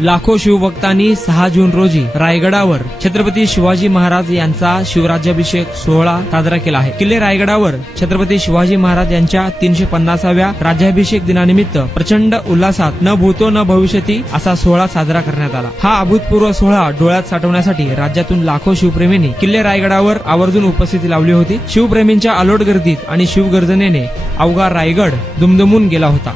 लाखो शिवभक्तांनी 6 जून रोजी रायगडावर छत्रपती शिवाजी महाराज यांचा शिवराज्याभिषेक सोहळा साजरा केला आहे. किल्ले रायगडावर छत्रपती शिवाजी महाराज यांच्या 350व्या राज्याभिषेक दिनानिमित्त प्रचंड उल्हासात न भूतो न भविष्यती असा सोहळा साजरा करण्यात आला. हा अभूतपूर्व सोहळा डोळ्यात साठवण्यासाठी राज्यातून लाखो शिवप्रेमींनी किल्ले रायगडावर आवर्जून उपस्थिती लावली होती. शिवप्रेमींच्या अलोट गर्दीत आणि शिवगर्जनेने अवघा रायगड दुमदुमून गेला होता.